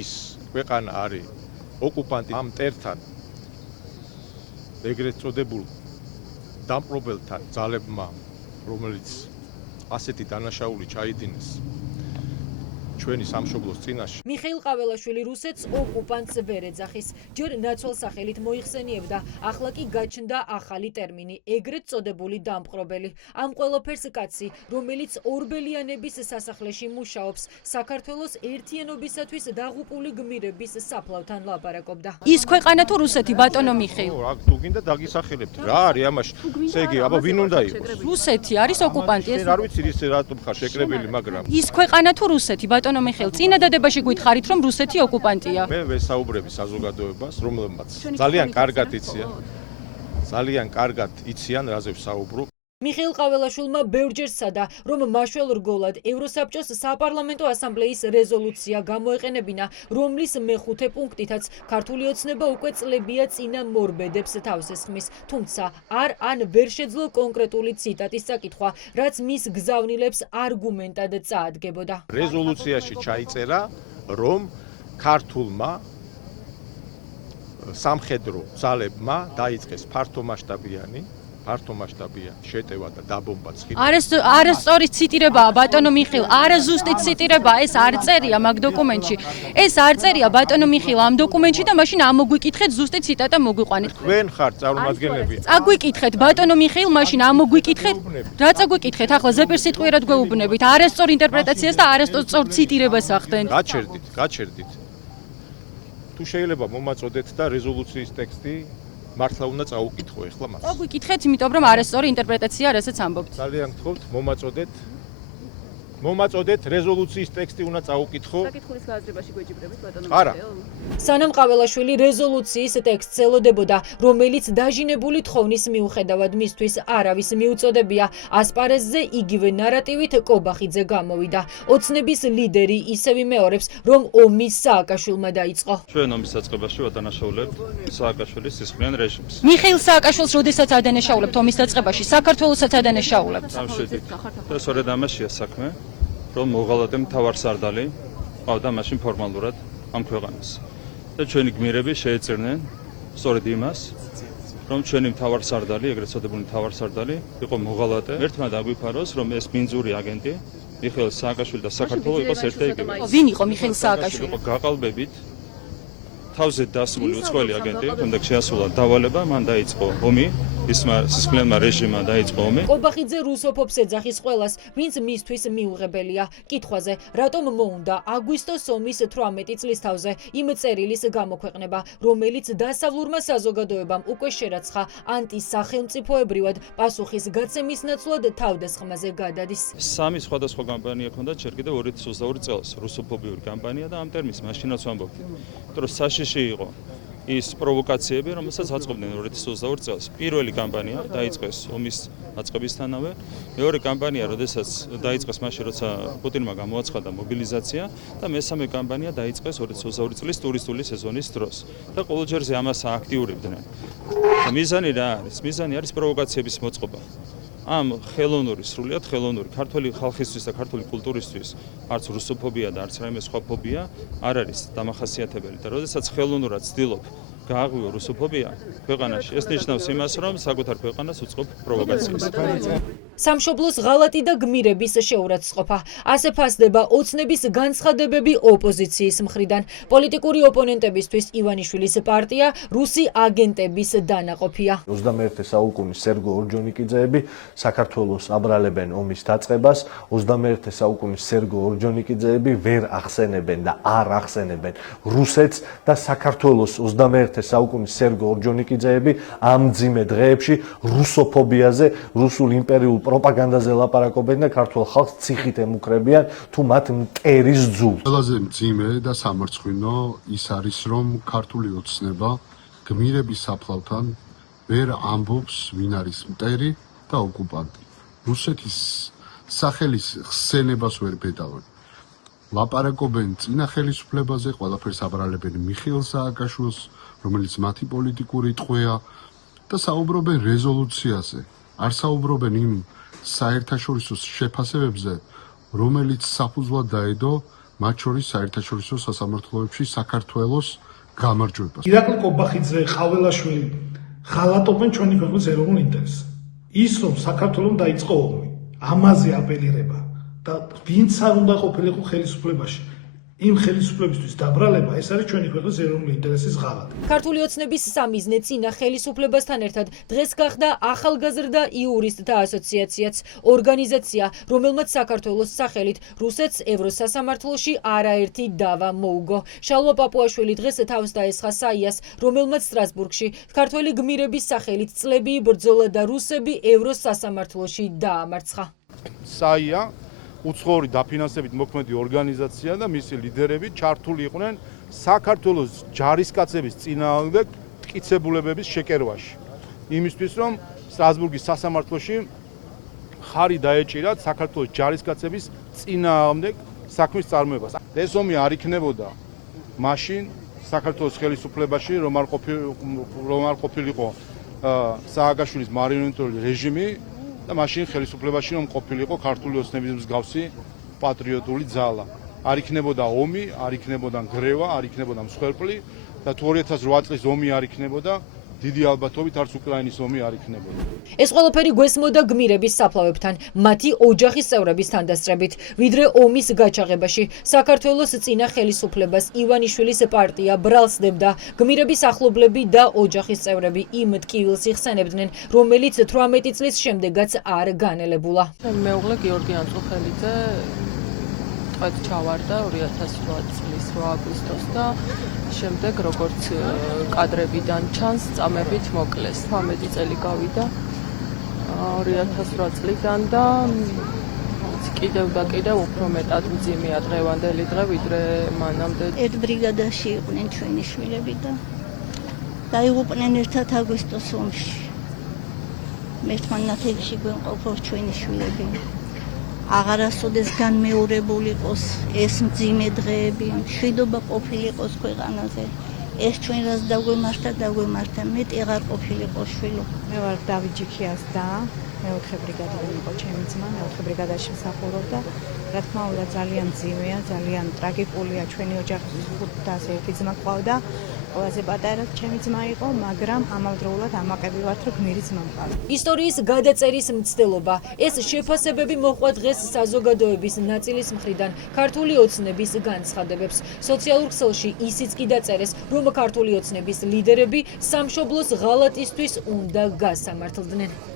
ის ქვეყანა არის ოკუპანტი ამ მტერთან ეგრეთ წოდებულ დამპყრობელთა ძალებმა, რომელიც ასეთი დანაშაული ჩაიდინეს ჩვენი სამშობლოს წინაშე. მიხეილ ყაველაშვილი რუსეთს ოკუპანტს ვერ ეძახის. ჯერ ნაცვალ სახელით მოიხსენიებდა, ახლა კი გაჩნდა ახალი ტერმინი, ეგრეთ წოდებული დამპყრობელი. ამ ყველაფერს კაცი, რომელიც ორბელიანების სასახლეში მუშაობს, საქართველოს ერთიანობისათვის დაღუპული გმირების საფლავთან ლაპარაკობდა. ის ქვეყანა თუ რუსეთი, ბატონო მიხეილ? თუ გინდა დაგისახელებთ. რა არის ამაში? ესე იგი, აბა ვინ უნდა იყოს? რუსეთი არის ოკუპანტი. არ ვიცი ის რატომ ხარ შეკრებილი, მაგრამ ის ქვეყანა თუ რუსეთი, ბატონო მიხეილ, წინადადებაში გითხარით, რომ რუსეთი ოკუპანტია. მე ვესაუბრები საზოგადოებას, რომლებმაც ძალიან კარგად იციან. ძალიან კარგად იციან, რაზე ვსაუბრობ. მიხეილ ყაველაშვილმა ბევრჯერ სცადა, რომ მაშველ რგოლად ევროსაბჭოს საპარლამენტო ასამბლეის რეზოლუცია გამოეყენებინა, რომლის მეხუთე პუნქტითაც ქართული ოცნება უკვე წლებია წინა მორბედებს თავს ესხმის. თუმცა არ ვერ შეძლო კონკრეტული ციტატის წაკითხვა, რაც მის გზავნილებს არგუმენტად წაადგებოდა. რეზოლუციაში ჩაიწერა, რომ ქართულმა სამხედრო ძალებმა დაიწყეს ფართომასშტაბიანი შეტევა და დაბომბა ცხინვალის. არასწორი ციტირებაა, ბატონო მიხეილ, არაზუსტი ციტირებაა, ეს არ წერია მაგ დოკუმენტში. ეს არ წერია, ბატონო მიხეილ, ამ დოკუმენტში და მაშინ ამოგვიკითხეთ ზუსტი ციტატა მოგვიყვანეთ. თქვენ ხართ წარმომადგენლები. წაგვიკითხეთ, ბატონო მიხეილ, მაშინ ამოგვიკითხეთ. რა წაგვიკითხეთ? ახლა ზეპირ სიტყვიერად გვეუბნებით, არასწორ ინტერპრეტაციას და არასწორ ციტირებას ახდენთ. გაჩერდით. თუ შეიძლება მომაწოდეთ და რეზოლუციის ტექსტი მართლა უნდა წაუკითხო ეხლა მას. წაგვიკითხეთ, იმიტომ რომ არასწორი ინტერპრეტაცია, რასაც ამბობთ. ძალიან გთხოვთ, მომაწოდეთ რეზოლუციის ტექსტი უნდა წაუკითხო. საკითხის გააზრებაში გვეჯიბრებით, ბატონო არა. სანამ ყაველაშვილი რეზოლუციის ტექსტს ელოდებოდა, რომელიც დაჟინებული თხოვნის მიუხედავად მისთვის არავის მიუწოდებია, ასპარეზზე იგივე ნარატივით კობახიძე გამოვიდა. ოცნების ლიდერი ისევ იმეორებს, რომ ომი სააკაშვილმა დაიწყო. ჩვენ ომის დაწყებაში ვადანაშაულებთ სააკაშვილის სისხლიან რეჟიმს. მიხეილ სააკაშვილს როდესაც ადანაშაულებთ ომის დაწყებაში, საქართველოსაც ადანაშაულებთ. და სწორედ ამაშია საქმე, რომ მოღალატე მთავარსარდალი ყავდა მაშინ ფორმალურად ამ ქვეყანას. და ჩვენი გმირები შეეწირნენ სწორედ იმას, რომ ჩვენი მთავარსარდალი, ეგრეთ წოდებული მთავარსარდალი იყო მოღალატე. ერთმა დაგვიფაროს, რომ ეს მინძური აგენტი მიხეილ სააკაშვილი და საქართველო იყოს ერთ-ერთი. ვინ იყო მიხეილ სააკაშვილი? იყო გაყალბებით თავზე დასმული უცხოელი აგენტი, შემდეგ შეასრულა დავალება, მან დაიწყო ომი, ისმა სისხლიანმა რეჟიმმა დაიწყო ომი. კობახიძე რუსოფობს ეძახის ყველას, ვინც მისთვის მიუღებელია. კითხვაზე, რატომ მოუნდა აგვისტოს ომის 18 წლის თავზე იმ წერილის გამოქვეყნება, რომელიც დასავლურმა საზოგადოებამ უკვე შერაცხა ანტისახელმწიფოებრივად პასუხის გაცემის ნაცვლად თავდასხმაზე გადადის. სამი სხვადასხვა კამპანია ჰქონდა ჯერ კიდევ 2022 წელს, რუსოფობიური კამპანია და ამ ტერმინს მაშინაც ვამბობთ. რომ საშიში იყო ის პროვოკაციები, რომელსაც აწყობდნენ 2022 წელს. პირველი კამპანია დაიწყეს ომის დაწყებისთანავე, მეორე კამპანია, როდესაც დაიწყეს მაშინ, როცა პუტინმა გამოაცხადა მობილიზაცია და მესამე კამპანია დაიწყეს 2022 წლის ტურისტული სეზონის დროს. და ყოველჯერზე ამას ააქტიურებდნენ. მიზანი რა არის? მიზანი არის პროვოკაციების მოწყობა. ამ ხელოვნური, სრულიად ხელოვნური ქართული ხალხისთვის და ქართული კულტურისთვის არც რუსოფობია და არც რაიმე სხვა ფობია არ არის დამახასიათებელი და როდესაც ხელოვნურად ცდილობ გააღვიო რუსოფობია ქვეყანაში, ეს ნიშნავს იმას, რომ საკუთარ ქვეყანას უწყობ პროვოკაციას. სამშობლოს ღალატი და გმირების შეურაცხყოფა. ასე ფასდება ოცნების განცხადებები ოპოზიციის მხრიდან. პოლიტიკური ოპონენტებისთვის ივანიშვილის პარტია რუსი აგენტების დანაყოფია. 21 საუკუნის სერგო ორჯონიკიძეები საქართველოს აბრალებენ ომის დაწყებას. 21 საუკუნის სერგო ორჯონიკიძეები ვერ ახსენებენ და არ ახსენებენ რუსეთს და საქართველოს 21 საუკუნის სერგო ორჯონიკიძეები ამ მძიმე დღეებში რუსოფობიაზე, რუსულ იმპერიულ პროპაგანდაზე ლაპარაკობენ და ქართულ ხალხს ციხით ემუქრებიან თუ მათ მტერის ძულს. ყველაზე მძიმე და სამარცხვინო ის არის, რომ ქართული ოცნება გმირების საფლავთან ვერ ამბობს, ვინ არის მტერი და ოკუპანტი. რუსეთის სახელის ხსენებას ვერ ბედავენ. ლაპარაკობენ წინა ხელისუფლებაზე, ყველაფერს აბრალებენ მიხეილ სააკაშვილს, რომელიც მათი პოლიტიკური ტყვეა და საუბრობენ რეზოლუციაზე. არ საუბრობენ იმ საერთაშორისო შეფასებებზე, რომელიც საფუძვლად დაედო მათ შორის საერთაშორისო სასამართლოებში საქართველოს გამარჯვებას. ირაკლი კობახიძე, ყაველაშვილი ხალატობენ ჩვენი ქვეყნის ეროვნულ ინტერესს. ის რომ საქართველოს დაიწყო ომი, ამაზე აპელირება და ვინც არ უნდა ყოფილიყო ხელისუფლებაში. იმ ხელისუფლებისთვის დაბრალება ეს არის ჩვენი ქვეყნის ეროვნული ინტერესის ღალატი. ქართული ოცნების სამიზნე წინა ხელისუფლებასთან ერთად დღეს გახდა ახალგაზრდა იურისტთა ასოციაციაც, ორგანიზაცია, რომელმაც საქართველოს სახელით რუსეთს ევროსასამართლოში არაერთი დავა მოუგო. შალვა პაპუაშვილი დღეს თავს დაესხა საიას, რომელმაც სტრასბურგში ქართველი გმირების სახელით წლები იბრძოლა და რუსები ევროსასამართლოში დაამარცხა. საია უცხოური დაფინანსებით მოქმედი ორგანიზაცია და მისი ლიდერები ჩართული იყვნენ საქართველოს ჯარისკაცების წინააღმდეგ მტკიცებულებების შეკერვაში. იმისთვის რომ სტრასბურგის სასამართლოში ხარი დაეჭირათ საქართველოს ჯარისკაცების წინააღმდეგ საქმის წარმოებას. ეს ომი არ იქნებოდა მაშინ საქართველოს ხელისუფლებაში რომ არ ყოფილიყო სააგაშვილის მარიონეტული რეჟიმი და მაშინ ხელისუფლებაში რომ ყოფილიყო ქართული ოცნების მსგავსი პატრიოტული ძალა. არ იქნებოდა ომი, არ იქნებოდა გრევა, არ იქნებოდა მსხვერპლი და თუ 2008 წლის ომი არ იქნებოდა, დიდი ალბათობით არც უკრაინის ომი არ იქნებოდა. ეს ყველაფერი გვესმოდა გმირების საფლავებთან, მათი ოჯახის წევრების თანდასწრებით, ვიდრე ომის გაჩაღებაში. საქართველოს წინა ხელისუფლებას ივანიშვილის პარტია ბრალსდებდა. გმირების ახლობლები და ოჯახის წევრები იმ ტკივილს იხსენებდნენ, რომელიც 18 წლის შემდეგაც არ განელებულა. მეუღლე გიორგი ანწუხელიძე ტყვედ ჩავარდა 2008 წლის 8 აგვისტოს და შემდეგ როგორც კადრებიდან ჩანს წამებით მოკლეს. 18 წელი გავიდა 2008 წლიდან და კიდევ და კიდევ უფრო მეტად მძიმეა დღევანდელი დღე ვიდრე მანამდე. ერთ ბრიგადაში იყვნენ ჩვენი შვილები და დაიღუპნენ ერთად აგვისტოს ომში. ერთმანეთში გვემყოფოს ჩვენი შვილები. აღარასოდეს განმეორებული იყოს ეს მძიმე დღეები, მშვიდობა ყოფილიყოს ქვეყანაზე. ეს ჩვენ რაც დაგვემართა, მეტი აღარ ყოფილიყო შვილო. მე ვარ დავით ჯიქიას და მეოთხე ბრიგადიდან იყო ჩემი ძმა, მეოთხე ბრიგადაში მსახურობდა. რა თქმა უნდა ძალიან მძიმეა, ძალიან ტრაგიკულია ჩვენი ოჯახის 500 ერთი ძმა ყავდა. ყველაზე პატარა ჩემი ძმა იყო, მაგრამ ამავდროულად ამაყები ვართ, რომ გმირი ძმა მყავს. ისტორიის გადაწერის მცდელობა. ეს შეფასებები მოჰყვა დღეს საზოგადოების ნაწილის მხრიდან ქართული ოცნების განცხადებებს. სოციალურ ქსელში ისიც კი დაწერეს, რომ ქართული ოცნების ლიდერები სამშობლოს ღალატისთვის უნდა გასამართლდნენ.